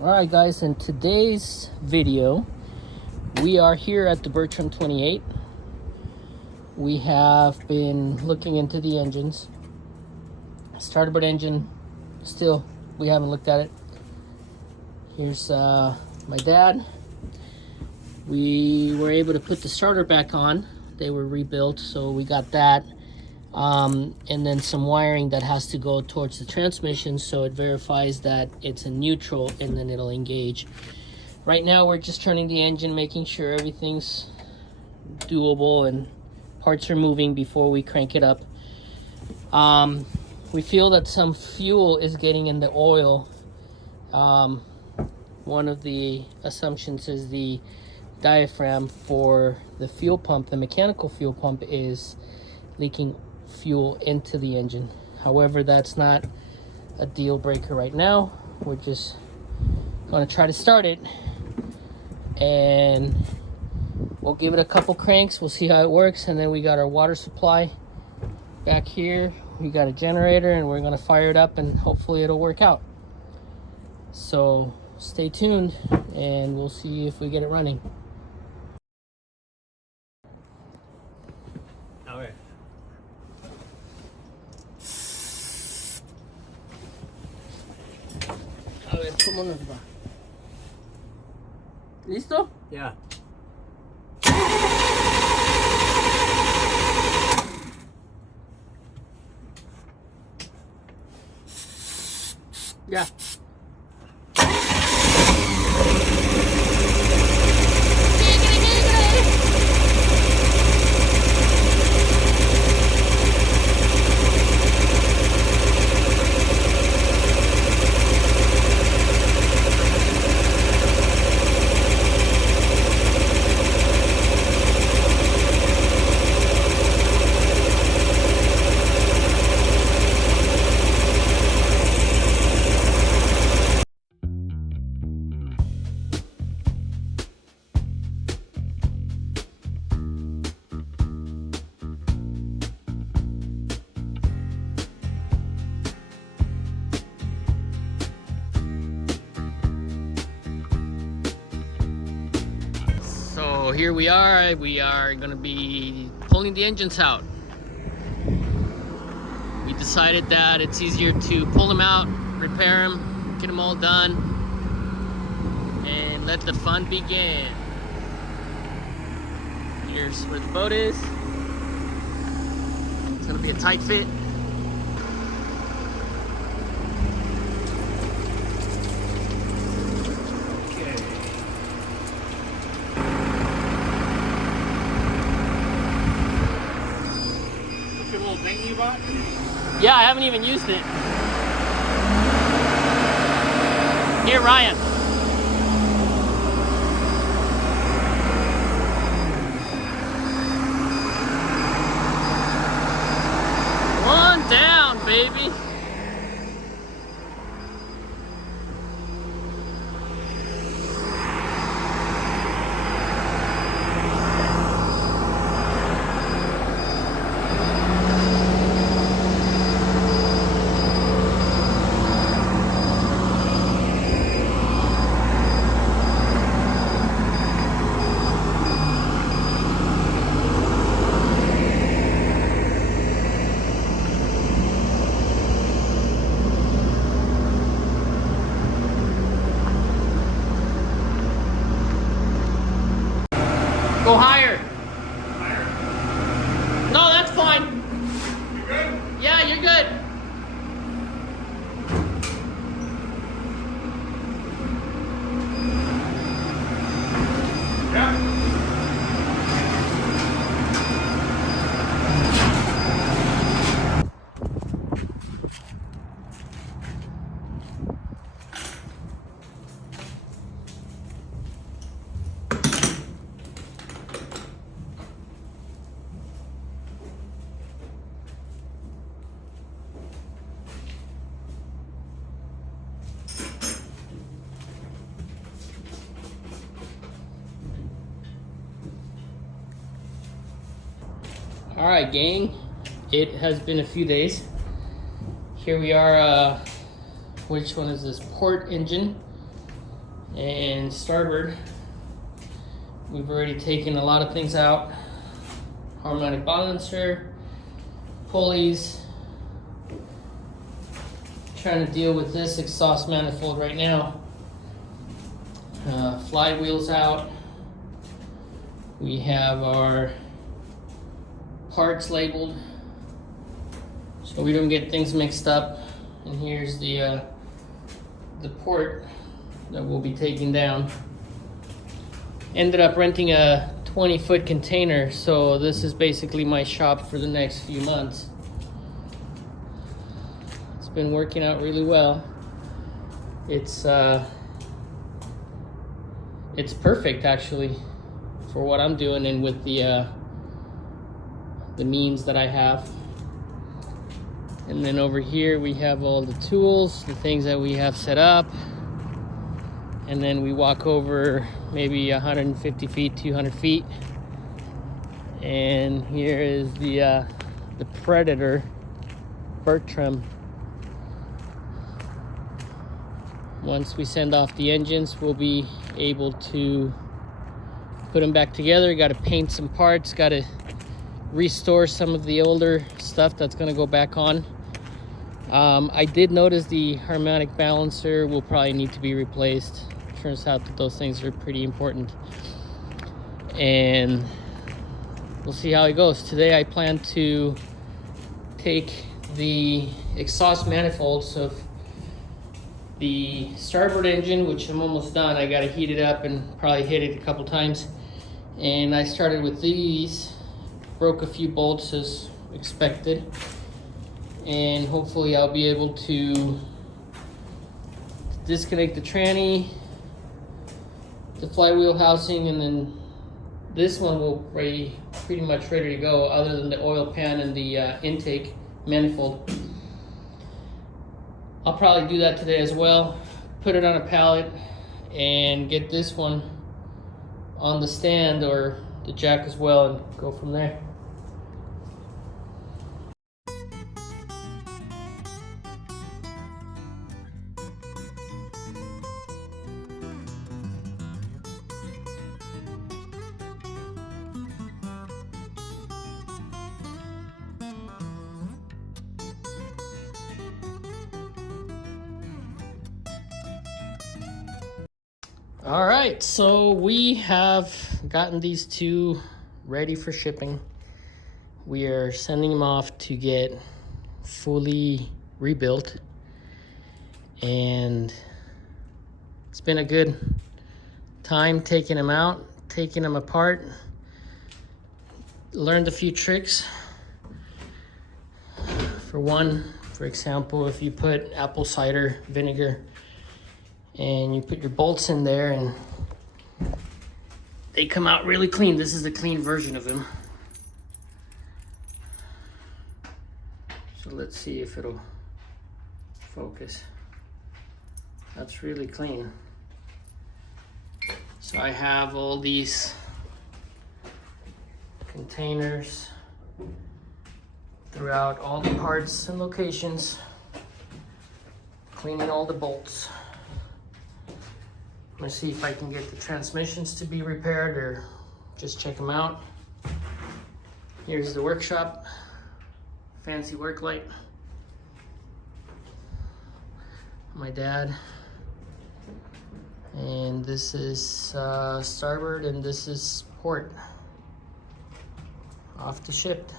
Alright guys, in today's video we are here at the Bertram 28. We have been looking into the engines. Starboard engine, still we haven't looked at it. Here's my dad. We were able to put the starter back on. They were rebuilt, so we got that. And then some wiring that has to go towards the transmission so it verifies that it's in neutral, and then it'll engage. Right now we're just turning the engine, making sure everything's doable and parts are moving before we crank it up. We feel that some fuel is getting in the oil. One of the assumptions is the diaphragm for the fuel pump, the mechanical fuel pump, is leaking fuel into the engine. However, that's not a deal breaker right now. We're just going to try to start it, and we'll give it a couple cranks. We'll see how it works. And then we got our water supply back here. We got a generator, and we're going to fire it up, and hopefully it'll work out. So stay tuned and we'll see if we get it running. Okay. A ver, ¿cómo nos va? ¿Listo? Yeah. Ya. So here we are going to be pulling the engines out. We decided that it's easier to pull them out, repair them, get them all done, and let the fun begin. Here's where the boat is. It's going to be a tight fit. Yeah, I haven't even used it. Here, Ryan. One down, baby. Go higher. Higher? No, that's fine. You good? Yeah, you're good. Yeah. All right, gang. It has been a few days. Here we are. Which one is this? Port engine. And starboard, we've already taken a lot of things out. Harmonic balancer, pulleys. Trying to deal with this exhaust manifold right now. Flywheels out. We have our parts labeled so we don't get things mixed up. And here's the port that we'll be taking down. Ended up renting a 20-foot container, so this is basically my shop for the next few months. It's been working out really well. It's perfect actually for what I'm doing and with the means that I have. And then over here we have all the tools, the things that we have set up. And then we walk over maybe 150 feet, 200 feet. And here is the Predator, Bertram. Once we send off the engines, we'll be able to put them back together. Got to paint some parts, got to restore some of the older stuff that's going to go back on. I did notice the harmonic balancer will probably need to be replaced. Turns out that those things are pretty important, and we'll see how it goes. Today I plan to take the exhaust manifolds of the starboard engine, which I'm almost done. I got to heat it up and probably hit it a couple times. And I started with these, broke a few bolts as expected, and hopefully I'll be able to disconnect the tranny, the flywheel housing, and then this one will be pretty much ready to go, other than the oil pan and the intake manifold. I'll probably do that today as well, put it on a pallet and get this one on the stand or the jack as well, and go from there. All right, so we have gotten these two ready for shipping. We are sending them off to get fully rebuilt, and it's been a good time taking them out, taking them apart. Learned a few tricks. For example, if you put apple cider vinegar and you put your bolts in there, and they come out really clean. This is the clean version of them. So let's see if it'll focus. That's really clean. So I have all these containers throughout all the parts and locations, cleaning all the bolts. I'm gonna see if I can get the transmissions to be repaired or just check them out. Here's the workshop, fancy work light. My dad. And this is starboard, and this is port. Off to ship.